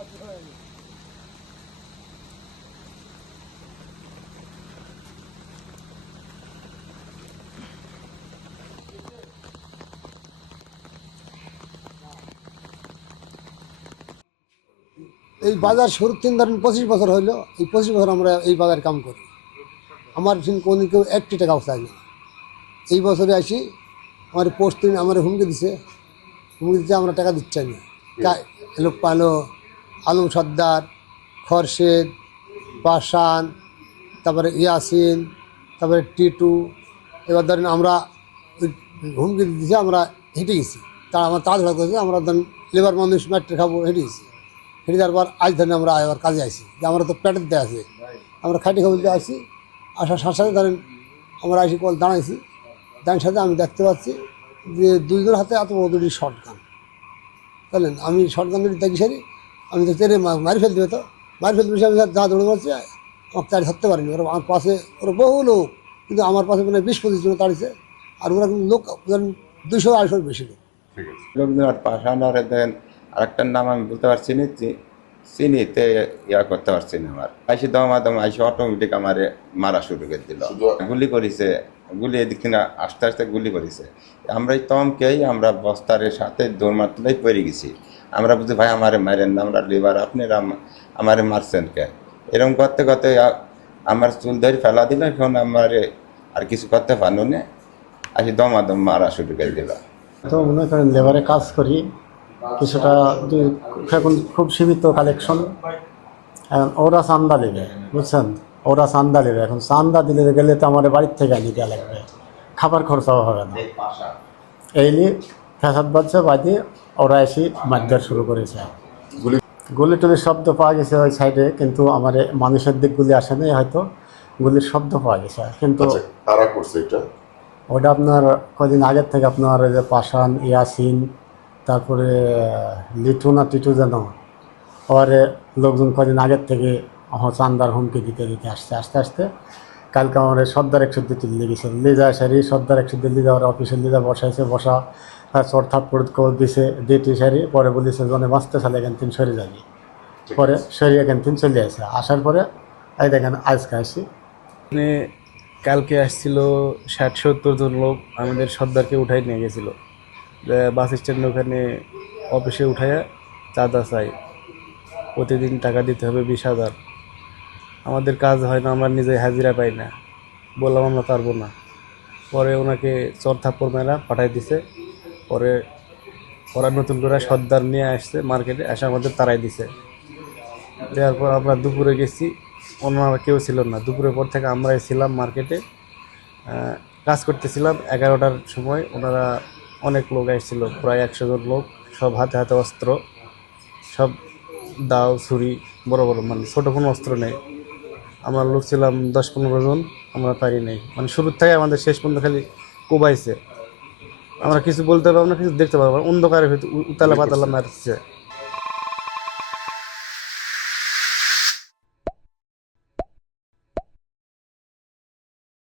এই বাজার শুরু ধরেন 25 বছর হইলো। এই 25 বছর আমরা এই বাজার কাম করি। আমার কোনো কেউ 1 টাকাও চাই না। এই বছরে আসি, আমার পোস্ট আমার হুমকি দিছে আমরা টাকা দিচ্ছি না। লোক পালো, আলম সর্দার, খরশেদ, পাশান, তারপরে ইয়াসিন, তারপরে টিটু। এবার ধরেন আমরা হুমকি দিচ্ছে, আমরা হেঁটে গেছি। আমার তাড়াহুড়া করেছে, আমরা ধরেন লেবার মানুষ ম্যাট্রে খাবো, হেঁটে গেছি। হেঁটে যাওয়ার পর আজ ধরেন আমরা আবার কাজে আসি, যে আমরা তো পেটের দিয়ে আছে, আমরা খাটি খাবো দিয়ে আসি। আসার সাথে সাথে ধরেন আমরা আসি কল দাঁড়াইছি, দাঁড়িয়ে সাথে আমি দেখতে পাচ্ছি যে দুইজনের হাতে এত বড় দুটি শর্ট গান। বুঝলেন, আমি শর্ট গান দুটি দেখি সারি, আমি তো তেরে মারি ফেল দেবে, তো মারি ফেলতে বেশি আমি যা দৌড়ে মারছি, আমাকে তাড়ি ধরতে পারিনি। ওরা আমার পাশে, ওরা বহু লোক, কিন্তু আমার পাশে মানে 20-25 জন তাড়িয়েছে। আর ওরা কিন্তু লোক ধরেন 200-250 বেশি লোক। লোকজন আর পাশান আর দেন আরেকটার নাম আমি বলতে পারছি না, চিনিতে ইয়া করতে পারছি না। আমার আইসি দমাদম আইসি অটোমেটিক আমারে মারা শুরু করে দিল, গুলি করেছে। গুলি এদিক থেকে আস্তে আস্তে গুলি করেছে। আমরা এই তমকেই আমরা বস্তার সাথে দৌড় মারতেই পড়ে গেছি। আমরা বুঝি ভাই আমারে মারেন না, আমরা লেবার, আপনারা আমারে মারছেন কে? এরকম করতে করতে আমার চুল ধরে ফেলা দিল। এখন আমারে আর কিছু করতে পারলো না, আসি দমাদম মারা শুরু করে দিল। তো মনে করেন লেবারে কাজ করি, কিছুটা এখন খুব সীমিত কালেকশন। এখন ওরা চান্দা দেবে, বুঝছেন, ওরা চান্দা দেবে। এখন চান্দা দিলে গেলে তো আমার বাড়ির থেকে আনি দেওয়া লাগবে, খাবার খরচাও হবে না। এই নিয়ে ফ্যাসাদ বাচ্চা বাদে ওরা এসে মারধর শুরু করেছে। গুলি টুলির শব্দ পাওয়া গেছে ওই সাইডে, কিন্তু আমার মানুষের দিক গুলি আসে নাই, হয়তো গুলির শব্দ পাওয়া গেছে। কিন্তু তারা করছে এটা, ওটা আপনার কদিন আগের থেকে আপনার ওই যে পাশান, ইয়াসিন, তারপরে লিটু না টিটু যেন, ওরে লোকজন কদিন আগের থেকে চান্দার হুমকি দিতে দিতে আসতে আস্তে আস্তে কালকে আমার সর্দার 102 তুলে গেছে। লিজা সারি সর্দার 102 লিজা ওরা অফিসে লিজা বসাইছে, বসা চর থাপ্পড় করে দিছে, দিতে সারি পরে বলেছে জনে বাঁচতে চালে এখান তিন সরে যাবি। পরে সরি এখান তিন চলে আসে। আসার পরে এই দেখেন আজকে আসি। কালকে আসছিল 60-70 জন লোক, আমাদের সর্দারকে উঠাই নিয়ে গেছিল। বাস স্ট্যান্ড ওখানে অফিসে উঠাইয়া চাঁদা চাই, প্রতিদিন টাকা দিতে হবে 20,000। আমাদের কাজ হয় না, আমরা নিজে হাজিরা পাই না, বললাম আমরা পারবো না। পরে ওনাকে চর থাপ্পড় মেরা পাঠাই দিছে। পরে ওরা নতুন করে সর্দার নিয়ে আসছে মার্কেটে, এসে আমাদের তাড়াই দিছে। দেওয়ার পর আমরা দুপুরে গেছি, ওনারা কেউ ছিল না। দুপুরের পর থেকে আমরাই ছিলাম মার্কেটে, কাজ করতেছিলাম। 11টার সময় ওনারা অনেক লোক আসছিল, প্রায় 100 জন লোক, সব হাতে হাতে অস্ত্র, সব দাও ছুরি, বড় বড়, মানে ছোটো কোনো অস্ত্র নেই। আমরা লোক ছিলাম 10-15 জন, আমরা পারি নাই। মানে শুরুর থেকে আমাদের শেষ পর্যন্ত খালি কোবাইছে। আমরা কিছু বলতে পারবো না, কিছু দেখতে পারবো না, অন্ধকারের ভিতরে উতালা পাতালা মারছে।